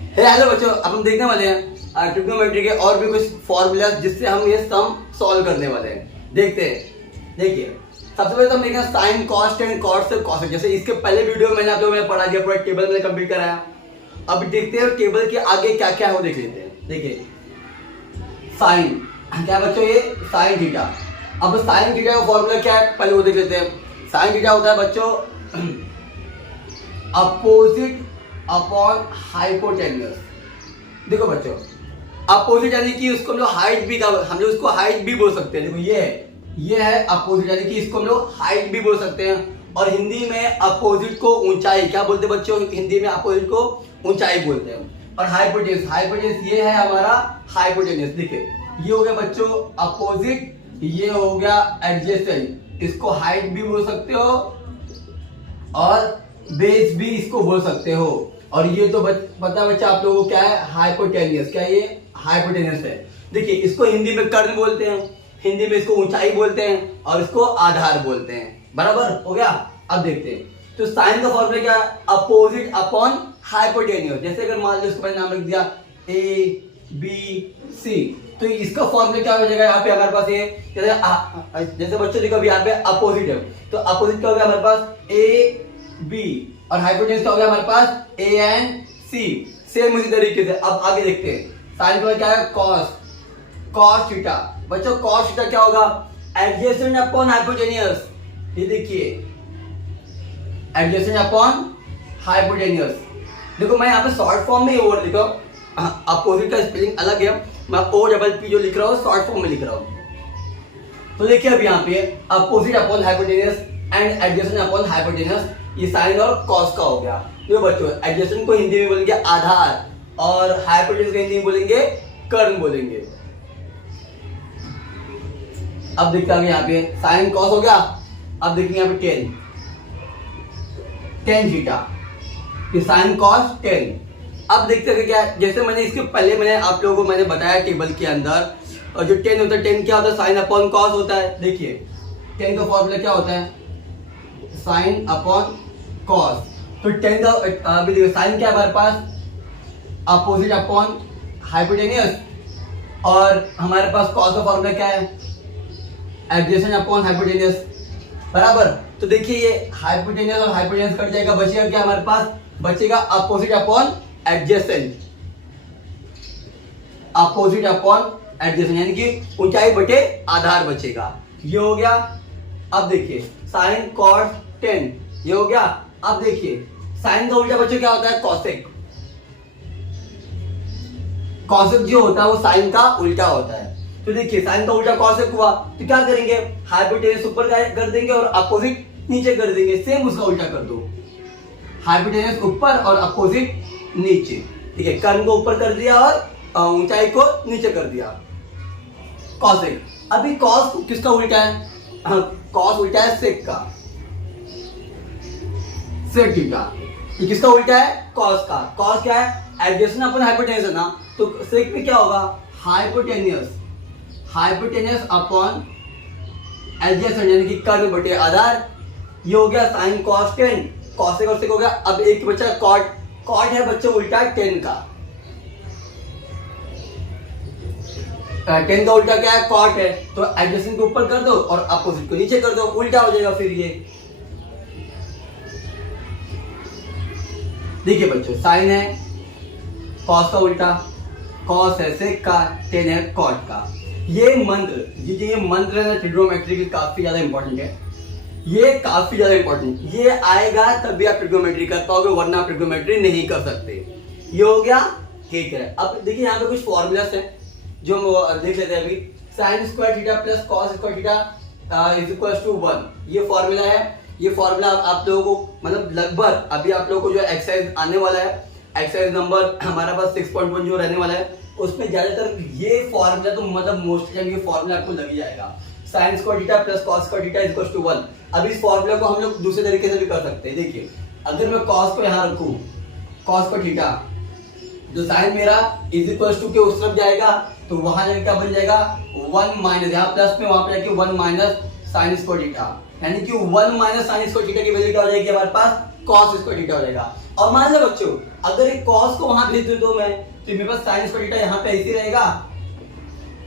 Hello बच्चों, अब हम देखने वाले हैं ट्रिग्नोमेट्री के और भी कुछ फॉर्मूला जिससे हम ये सम सॉल्व करने वाले हैं। देखते हैं। देखिए, सबसे पहले तो हम देखेंगे साइन कॉस टेन कॉट से कॉसेक। जैसे इसके पहले वीडियो में मैंने आप लोगों को पढ़ा दिया, पूरा टेबल मैंने कंप्लीट कराया। अब देखते हैं टेबल के आगे क्या क्या है वो देख लेते हैं। देखिए साइन क्या है बच्चों, ये साइन थीटा। अब साइन थीटा का फॉर्मूला क्या है पहले वो देख लेते हैं। साइन थीटा होता है बच्चों अपोजिट अपॉन हाइपोटेन्यूस। देखो बच्चों, अपोजिट यानी कि उसको हम लोग हाइट भी हम लोग उसको हाइट भी बोल सकते हैं। देखो ये है अपोजिट, यानी कि इसको हम लोग हाइट भी बोल सकते हैं। और हिंदी में अपोजिट को ऊंचाई क्या बोलते हैं बच्चों, हिंदी में अपोजिट को ऊंचाई बोलते हैं। और हाइपोटेन्यूस ये है हमारा हाइपोटेन्यूस। देखिए ये हो गया बच्चों अपोजिट, ये हो गया एडजेसेंट। इसको हाइट भी बोल सकते हो और बेस भी इसको बोल सकते हो। और ये तो पता बच्चा आप लोगों को क्या है, हाइपोटेन्यूस। क्या ये हाइपोटेन्यूस है। देखिए इसको हिंदी में कर्ण बोलते हैं, हिंदी में इसको ऊंचाई बोलते हैं और इसको आधार बोलते हैं। बराबर हो गया। अब देखते हैं तो साइन का फॉर्मूला क्या है, अपोजिट अपॉन हाइपोटेन्यूस। जैसे अगर मान लो इसको मैंने नाम लिख दिया ए बी सी, तो इसका फॉर्मूला क्या हो जाएगा यहाँ पे हमारे पास ये जैसे बच्चों देखो अभी यहाँ पे अपोजिट है, तो अपोजिट क्या हो गया हमारे पास ए बी और हाइपोटेन्यूस क्या हो गया हमारे पास ए एंड सी। सेम उसी तरीके से अब आगे देखते हैं। साइन का क्या है कॉस थीटा। बच्चों कॉस थीटा क्या होगा, एडजेसेंट अपॉन हाइपोटेन्यूस। ये देखिए एडजेसेंट अपॉन हाइपोटेन्यूस। देखो मैं यहाँ पे शॉर्ट फॉर्म में ओवर लिखा हूँ, अपोजिट का स्पेलिंग अलग है, मैं ओ डबल पी जो लिख रहा हूँ शॉर्ट फॉर्म में लिख रहा हूँ। तो देखिए अब यहाँ पे opposite upon hypotenuse and adjacent upon hypotenuse, ये साइन और कॉस का हो गया। देखो बच्चों एडजेसेंट को हिंदी में बोलेंगे आधार और हाइपोटेन्यूस को हिंदी में बोलेंगे कर्ण बोलेंगे। अब देखते हैं यहाँ पे साइन कॉस हो गया। अब देखेंगे यहाँ पे टेन थीटा, ये साइन कॉस टेन। अब देखते हैं क्या, जैसे मैंने इसके पहले मैंने आप लोगों को मैंने बताया टेबल के अंदर, और जो टेन होता है टेन क्या होता है, साइन अपॉन कॉस होता है। देखिए टेन का फॉर्मूला क्या होता है, साइन अपॉन कॉस। तो टेन का अभी देखिए साइन क्या है हमारे पास अपोजिट अपॉन हाइपोटेन्यूस, और हमारे पास कॉस का फॉर्मूला क्या है एडजेसेंट अपॉन हाइपोटेन्यूस। बराबर। तो देखिए ये हाइपोटेन्यूस और हाइपोटेन्यूस कट जाएगा, बचेगा क्या हमारे पास, बचेगा opposite upon adjacent. Opposite upon adjacent यानी कि ऊंचाई बटे आधार बचेगा। ये हो गया। अब देखिए साइन कॉस टेन, ये हो गया। अब देखिए साइन का उल्टा बच्चों क्या होता है, कॉसेक। कॉसेक जो होता है वो साइन का उल्टा होता है। तो देखिए साइन का उल्टा कॉसेक हुआ तो क्या करेंगे, हाइपोटेन्यूस ऊपर कर देंगे और अपोजिट नीचे कर देंगे। सेम उसका उल्टा कर दो, हाइपोटेन्यूस ऊपर और अपोजिट नीचे। ठीक है, कर्ण को ऊपर कर दिया और ऊंचाई को नीचे कर दिया, कॉसेक। अभी कॉस किसका उल्टा है, कॉस उल्टा है सेक का, सेक थीटा। ये किसका उल्टा है, कॉस का। कॉस क्या है एडजेसेंट अपॉन हाइपोटेन्यूस है ना, तो सेक में क्या होगा हाइपोटेन्यूस, हाइपोटेन्यूस अपॉन एडजेसेंट यानी कि कर्ण बटे आधार। ये हो गया साइन कॉस टेन, कॉसेक और सेक हो गया। अब एक बचा कॉट। कॉट है बच्चों उल्टा टेन का, टेन का उल्टा क्या है कॉट है, तो एडजेसेंट को ऊपर कर दो और अपोजिट को नीचे कर दो, उल्टा हो जाएगा फिर ये। देखिए बच्चों साइन है कॉस का उल्टा, कॉस है सेक का, टेन है कॉट का। ये मंत्र ये मंत्र है ना ट्रिग्नोमेट्री के काफी ज्यादा इंपॉर्टेंट है, ये काफी ज्यादा इंपॉर्टेंट। ये आएगा तभी आप ट्रिग्नोमेट्री कर पाओगे, वरना आप ट्रिग्नोमेट्री नहीं कर सकते। ये हो गया। ठीक है, अब देखिए यहाँ पे कुछ फॉर्मूलास हैं जो हम देख लेते हैं अभी। Sine square theta plus cos square theta is equal to 1, ये फॉर्मूला है। ये फॉर्मूला आप लोगों को मतलब लगभग अभी आप लोगों को जो एक्सरसाइज आने वाला है, एक्सरसाइज नंबर हमारा पास 6.1 जो रहने वाला है, उसमें ज्यादातर ये फॉर्मूला तो मतलब मोस्ट टाइम ये फॉर्मूला आपको लग ही जाएगा। Sine square theta plus cos square theta is equal to 1। अब इस फॉर्मूला को हम लोग दूसरे तरीके से भी कर सकते हैं। देखिए अगर मैं कॉस को यहाँ रखूं, कॉस को थीटा, जो साइन मेरा इज इक्वल टू के उस तरफ जाएगा तो वहां जाके क्या बन जाएगा 1 माइनस, यहाँ प्लस में वहां पे जाके 1 माइनस साइन स्क्वायर थीटा, यानी कि 1 माइनस साइन स्क्वायर थीटा की वैल्यू क्या हो जाएगी हमारे पास, कॉस स्क्वायर थीटा हो जाएगा। और मान लो बच्चों अगर एक कॉस को वहां भेज दो मैं, तो मेरे पास साइन स्क्वायर थीटा यहाँ पे ऐसे रहेगा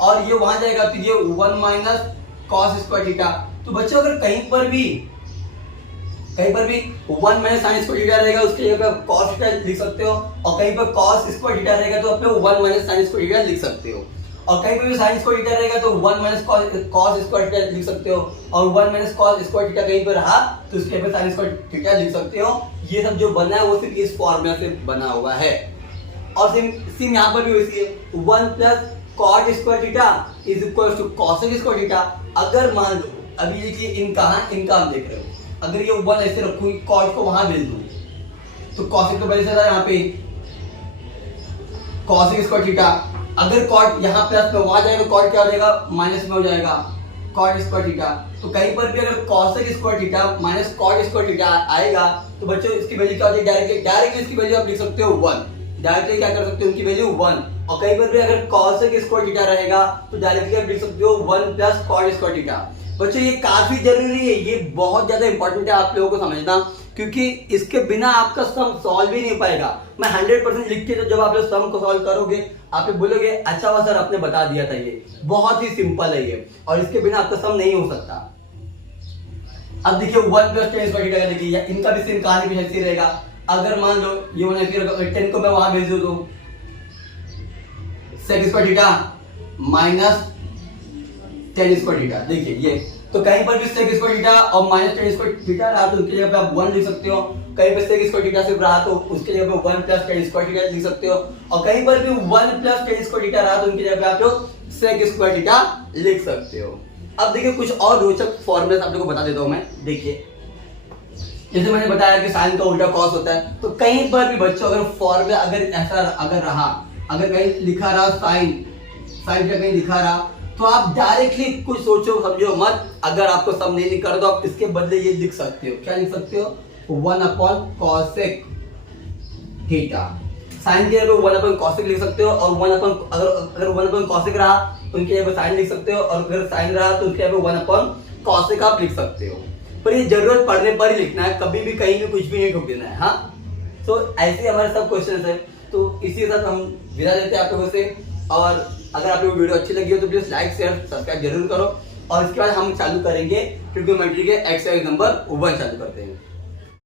और ये वहां जाएगा, तो ये 1 माइनस कॉस स्क्वायर थीटा। तो बच्चों अगर कहीं पर भी 1 माइनस साइन स्क्वायर थीटा रहेगा, उसके जगह पे कॉस थीटा लिख सकते हो, और कहीं पर कॉस स्क्वायर थीटा रहेगा तो आप 1 माइनस साइन स्क्वायर थीटा लिख सकते हो, और कहीं पर भी साइन स्क्वायर थीटा रहेगा तो 1 माइनस कॉस स्क्वायर थीटा लिख सकते हो, और 1 माइनस कॉस स्क्वायर थीटा कहीं पर रहा तो उसके पे साइन स्क्वायर थीटा लिख सकते हो। ये सब जो बना है वो सिर्फ इस फॉर्मूला से बना हुआ है। और सेम यहाँ पर भी वैसी है, 1 plus cot square theta is equal to cosec square theta. अगर मान लो अभी देखिए इनका हम देख रहे हो, अगर ये 1 ऐसे रखूं, कॉट को वहां भेज दूं, तो कॉसेक तो पहले से था यहाँ पे कॉसेक स्क्वायर थीटा। अगर कॉट यहाँ प्लस में वहां जाएगा, कॉट क्या हो जाएगा, माइनस में हो जाएगा कॉट स्क्वायर थीटा। तो कहीं पर भी अगर cosec square theta minus cot square theta आएगा तो बच्चों इसकी वैल्यू क्या हो जाएगी, डायरेक्टली इसकी वैल्यू आप लिख सकते हो 1, डायरेक्टली क्या कर सकते हो उनकी वैल्यू 1। और कहीं पर भी अगर कॉसेक स्क्वायर थीटा रहेगा तो डायरेक्टली आप लिख सकते हो 1 प्लस कॉट स्क्वायर थीटा। बच्चों ये काफी जरूरी है, ये बहुत ज्यादा इंपॉर्टेंट है आप लोगों को समझना, क्योंकि इसके बिना आपका सम सॉल्व ही नहीं पाएगा। मैं 100% लिख के, तो जब आप लोग सम को सॉल्व करोगे आप लोग बोलोगे अच्छा हुआ सर आपने बता दिया था, ये बहुत ही सिंपल है ये, और इसके बिना आपका सम नहीं हो सकता। अब देखिए 1 प्लस टेन स्क्वायर थीटा का देखिए, इनका भी सेम कहानी कुछ ऐसी रहेगा। अगर मान लो ये होना फिर 10 को मैं वहां भेज दूं तो sec square theta minus 10 square theta, देखिए ये, तो कहीं पर भी सेक स्क्वायर थीटा और माइनस 10 स्क्वायर थीटा रहा तो उसके जगह पे आप 1 लिख सकते हो, कहीं पर सेक स्क्वायर थीटा सिर्फ रहा तो उसके जगह पे 1 प्लस 10 स्क्वायर थीटा लिख सकते हो, और कहीं पर भी 1 प्लस 10 स्क्वायर थीटा रहा तो उनकी जगह पे आप लोग सेक स्क्वायर थीटा लिख सकते हो। अब देखिए कुछ और रोचक फॉर्मूले आप लोगों को बता देता हूं मैं। देखिए जैसे मैंने बताया कि साइन का उल्टा कॉस होता है, तो कहीं पर भी बच्चों अगर फॉर्मूला अगर ऐसा अगर रहा, अगर कहीं लिखा रहा साइन का कहीं लिखा रहा, तो आप डायरेक्टली कुछ सोचो समझो मत, अगर आपको सम नहीं कर दो आप इसके बदले ये लिख सकते हो, क्या लिख सकते हो, 1 अपॉन कॉसेक थीटा। साइन के जगह 1 अपॉन कॉसेक लिख सकते हो, और 1 अपॉन अगर 1 अपॉन कॉसेक रहा तो उनके जगह साइन लिख सकते हो, और अगर साइन रहा तो उनके जगह 1 अपॉन कॉसेक आप लिख सकते हो। पर ये जरूरत पड़ने पर ही लिखना है, कभी भी कहीं भी कुछ भी नहीं ठोक देना है। हाँ, तो ऐसे हमारे सब क्वेश्चन है। तो इसी के साथ हम विदा देते हैं आप लोगों से, और अगर आप लोगों को वीडियो अच्छी लगी हो तो प्लीज लाइक शेयर सब्सक्राइब जरूर करो। और इसके बाद हम चालू करेंगे ट्रिग्नोमेट्री के एक्सरसाइज नंबर 1 चालू करते हैं।